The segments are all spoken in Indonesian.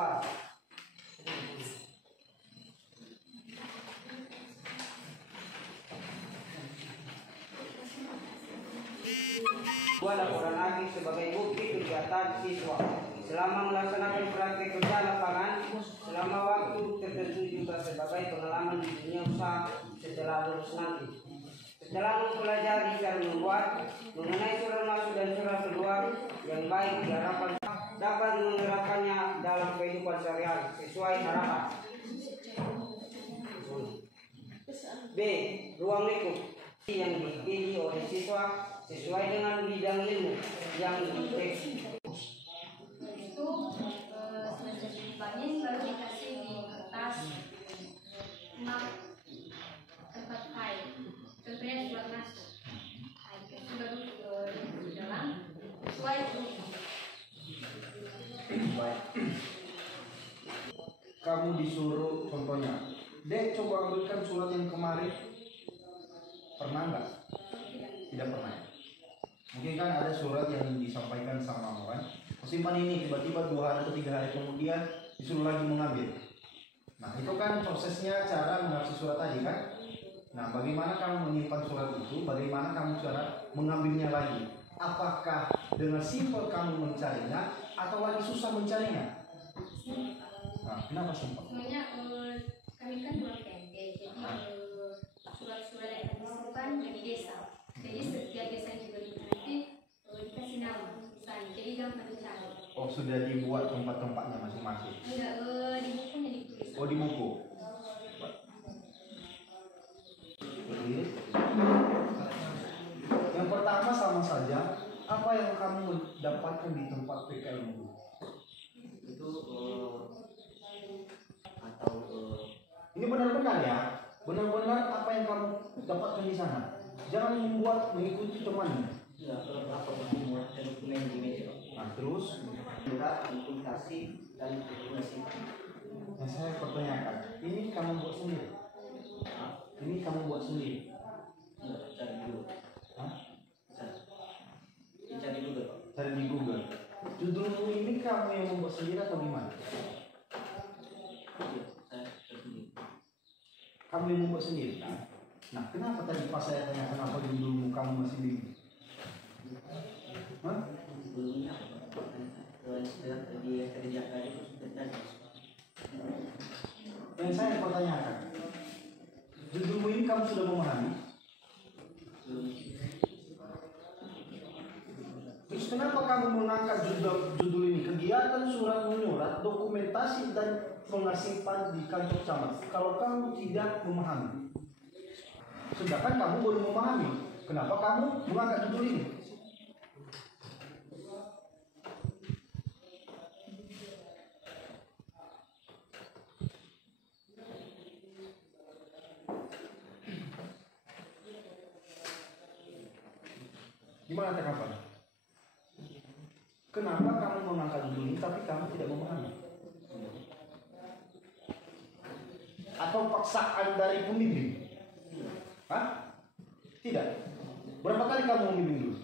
besar. Dua laporan lagi sebagai bukti kegiatan siswa selama melaksanakan praktek kerja lapangan selama waktu tertentu, juga sebagai pengalaman di dunia usaha setelah lulus nanti. Setelah mempelajari cara membuat mengenai surat masuk dan surat keluar yang baik, diharapkan dapat menerapkannya dalam kehidupan sehari-hari sesuai harapan. B. Ruang lingkup yang dipilih oleh siswa sesuai dengan bidang ilmu yang diteksi. Itu semacam dibagiin baru dikasih di kertas map tempat file. Contohnya surat masuk. Itu baru di dalam sesuai itu. Kamu disuruh contohnya, Dek coba ambilkan surat yang kemarin. Pernah nggak? Tidak pernah. Mungkin kan ada surat yang disampaikan sama kamu kan, simpan ini, tiba-tiba 2 hari atau 3 hari kemudian disuruh lagi mengambil. Nah itu kan prosesnya cara mengambil surat tadi kan. Nah bagaimana kamu menyimpan surat itu, bagaimana kamu cara mengambilnya lagi? Apakah dengan simpel kamu mencarinya atau lagi susah mencarinya? Nah kenapa simpel? Sebenarnya kami kan pulang PNT, jadi surat-surat yang kami simpan dari desa. Jadi setiap desa yang juga nanti dikasih nama, misalnya, jadi gampang dicari. Oh sudah dibuat tempat-tempatnya masing-masing? Enggak, di bukunya ditulis. Oh di buku. Yang pertama sama saja, apa yang kamu dapatkan di tempat PKL-mu? Itu atau ini benar-benar ya, benar-benar apa yang kamu dapatkan di sana. Jangan membuat mengikuti temannya. ya apa membuat dokumen di meja. Nah terus, Surat, implikasi dan regulasi. yang saya pertanyakan, ini kamu buat sendiri? Ini kamu buat sendiri? Cari dulu. Hah? Cari dulu. Cari di Google. Judulmu ini kamu yang membuat sendiri atau gimana? Iya, saya sendiri. Kamu yang membuat sendiri kan? Nah, kenapa tadi pas saya tanya kenapa judulmu kamu masih bingung? Hah? Sebelumnya sudah dia kerjakan itu sudah tadi. Yang saya pertanyakan, judulmu ini kamu sudah memahami? Terus kenapa kamu mengangkat judul ini? Kegiatan surat menyurat, dokumentasi dan pengasimpan di kantor camat. Kalau kamu tidak memahami, sedangkan kamu baru memahami, kenapa kamu mengangkat judul ini? Gimana tanggapan? Kenapa kamu mengangkat judul ini tapi kamu tidak memahami? Atau paksaan dari pembimbing? Hah? Tidak. Berapa kali kamu membimbing dulu?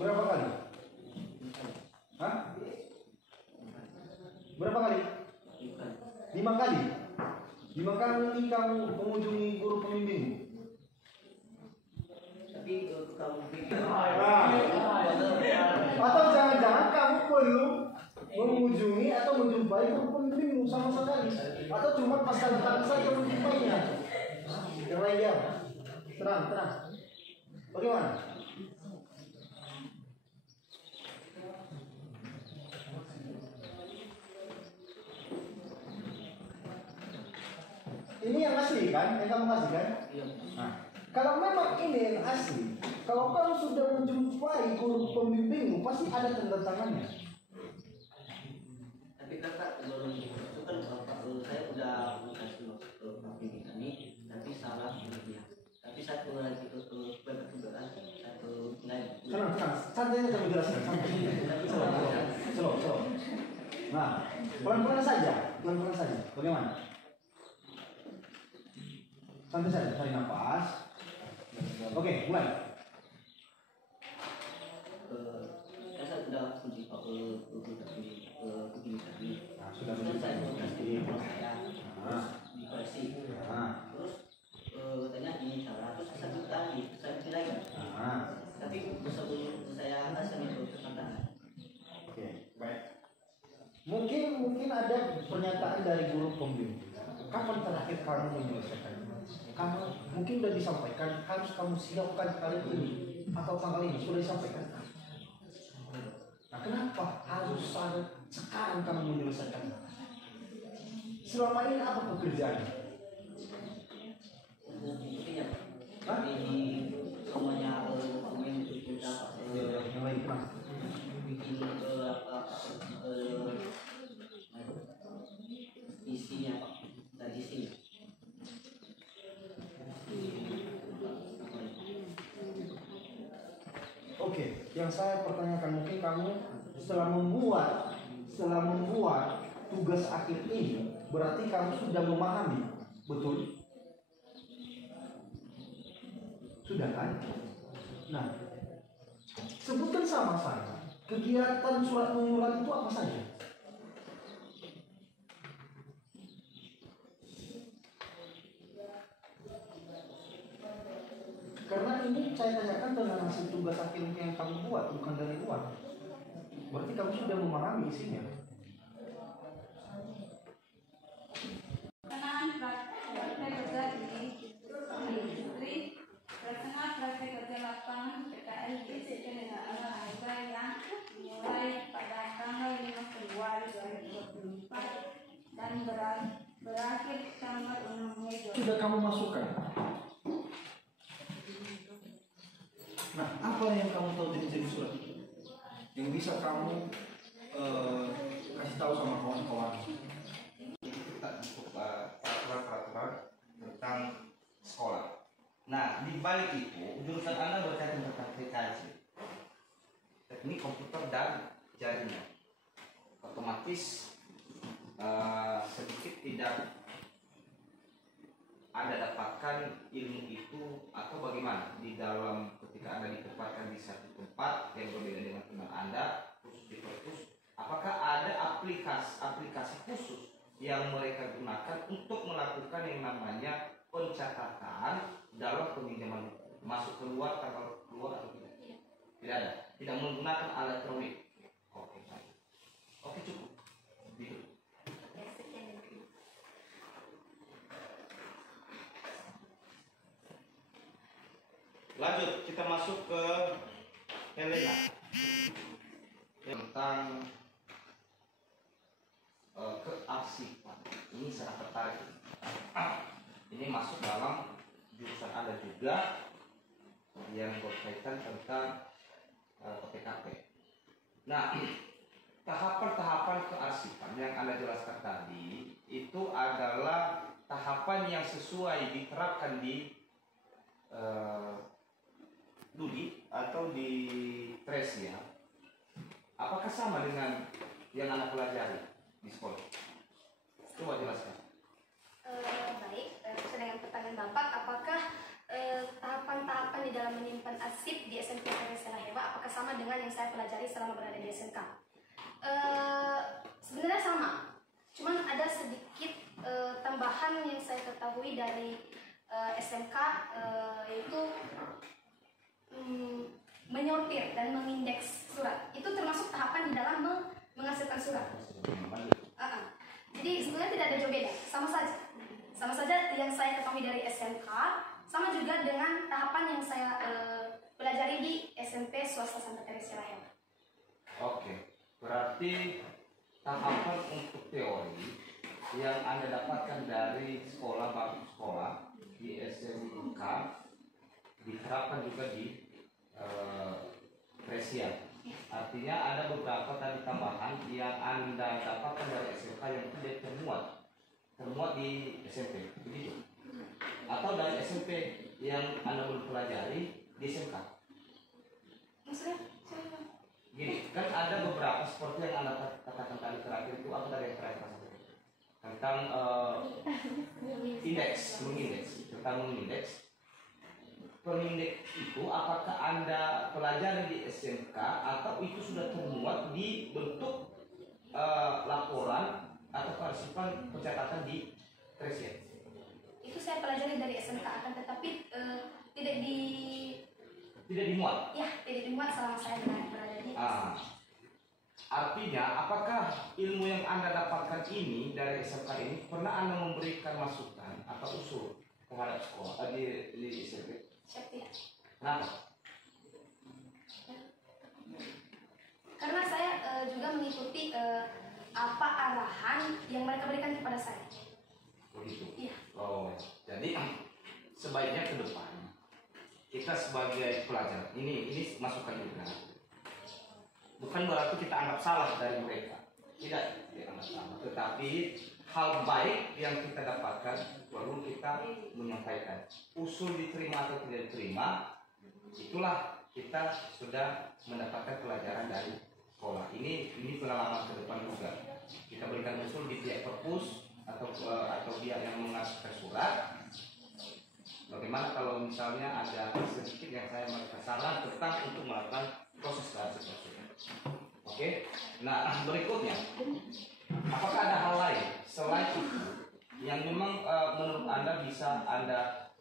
Berapa kali? Hah? Berapa kali? 5 kali? 5 kali kamu mengunjungi guru pembimbingmu? Tapi kamu pikir Atau jangan-jangan kamu belum mengunjungi atau menjumpai guru pembimbingmu sama sekali, atau cuma pas datang saja menjumpainya? Yang lainnya, tenang. Bagaimana? Ini yang asli kan? Yang kamu kasih kan? iya. Nah, kalau memang ini yang asli, kalau kamu sudah menjumpai guru pembimbingmu, pasti ada tanda tangannya. Tapi kakak belum itu kan saya udah kasih ke pembimbing kami, tapi salah dia. Tapi satu lagi kebetulan satu lagi. Tenang, santai aja menjelaskan. Slow. Nah, pelan-pelan saja. Bagaimana? Santai saja, tarik nafas. Oke, mulai. begini tadi. Nah, sudah Sudah saya betul. komunikasi dengan saya, terus Ah. dikoreksi. Ah. Terus katanya ini salah, terus saya minta lagi, saya bikin lagi. Ah. Tapi sebelum saya kasih itu pertanyaan. Oke, baik. Mungkin ada pernyataan dari guru pembimbing. Kapan terakhir kamu menyelesaikan? Kamu mungkin sudah disampaikan harus kamu siapkan kali ini atau tanggal ini sudah disampaikan. Nah, kenapa harus sekarang kamu menyelesaikan? Selama ini apa pekerjaannya? Buktinya, Hah? ini semuanya dokumen itu kita Yang lain kenapa? bikin isinya Pak, dan isinya. Oke, yang saya pertanyakan mungkin kamu setelah membuat tugas akhir ini berarti kamu sudah memahami, betul? Sudah kan? Nah, sebutkan sama-sama kegiatan surat menyurat itu apa saja? Karena ini saya tanyakan dengan hasil tugas akhir yang kamu buat, bukan dari luar. Berarti kamu sudah memahami isinya. Pelaksanaan praktek kerja di industri, pelaksanaan praktek kerja lapangan PKL di SDT Negara Harga yang dimulai pada tanggal 5 Februari 2024 dan berakhir tanggal 6 Mei 2024. Sudah kamu masukkan. Nah, apa yang kamu tahu jenis-jenis surat yang bisa kamu kasih tahu sama kawan-kawan? Kita untuk peraturan-peraturan tentang sekolah. Nah, di balik itu jurusan Anda berkaitan tentang TKJ, teknik komputer dan jaringan. Otomatis sedikit tidak Anda dapatkan ilmu itu atau bagaimana di dalam ketika Anda ditempatkan di satu tempat yang berbeda dengan teman Anda khusus di perpus, apakah ada aplikasi khusus yang mereka gunakan untuk melakukan yang namanya pencatatan dalam peminjaman masuk keluar tanggal keluar atau tidak? Tidak ada, tidak menggunakan elektronik. Oke, baik. Oke, cukup. Gitu. Lanjut, kita masuk ke Helena tentang kearsipan. Ini sangat tertarik. Ini masuk dalam jurusan Anda juga yang berkaitan tentang PKP. Nah, tahapan-tahapan kearsipan yang Anda jelaskan tadi itu adalah tahapan yang sesuai diterapkan di Dudi atau di Tresia. Apakah sama dengan yang Anda pelajari di sekolah? Coba jelaskan. Baik, sesuai dengan pertanyaan Bapak, apakah tahapan-tahapan di dalam menyimpan arsip di SMP Teresela Hewa apakah sama dengan yang saya pelajari selama berada di SMK? Sebenarnya sama, cuman ada sedikit tambahan yang saya ketahui dari SMK, yaitu menyortir dan mengindeks surat. Itu termasuk tahapan di dalam menghasilkan surat. Jadi sebenarnya tidak ada jauh beda, sama saja yang saya ketahui dari SMK, sama juga dengan tahapan yang saya pelajari di SMP swasta Santa Teresa Lahir. Oke, berarti tahapan untuk teori yang Anda dapatkan dari sekolah bangku sekolah di SMK diterapkan juga di Tresia. Artinya ada beberapa tadi tambahan yang Anda dapatkan dari SMK yang tidak termuat di SMP, begitu? Atau dari SMP yang Anda belum pelajari di SMK? Maksudnya? Gini, kan ada beberapa seperti yang Anda katakan tadi terakhir itu apa dari yang terakhir tentang indeks, mengindeks, tentang mengindeks. Permendek itu apakah Anda pelajari di SMK atau itu sudah termuat di bentuk laporan atau kearsipan pencatatan di Tresian? Itu saya pelajari dari SMK, akan tetapi tidak dimuat. ya tidak dimuat selama saya berada di Artinya, apakah ilmu yang Anda dapatkan ini dari SMK ini pernah Anda memberikan masukan atau usul terhadap sekolah di SMP? Siap tidak? Kenapa? Karena saya juga mengikuti apa arahan yang mereka berikan kepada saya. Begitu. Iya. Oh, jadi sebaiknya ke depan kita sebagai pelajar ini masukan juga. Bukan berarti kita anggap salah dari mereka, tidak anggap salah, tetapi hal baik yang kita dapatkan baru kita menyampaikan. Usul diterima atau tidak diterima, itulah kita sudah mendapatkan pelajaran dari sekolah. Ini pengalaman ke depan juga. Kita berikan usul di pihak perpus atau pihak yang mengasihkan surat. Bagaimana kalau misalnya ada sedikit yang saya saran tentang untuk melakukan proses klarifikasi. Oke. Nah, berikutnya, apakah ada hal lain selain itu yang memang menurut Anda bisa Anda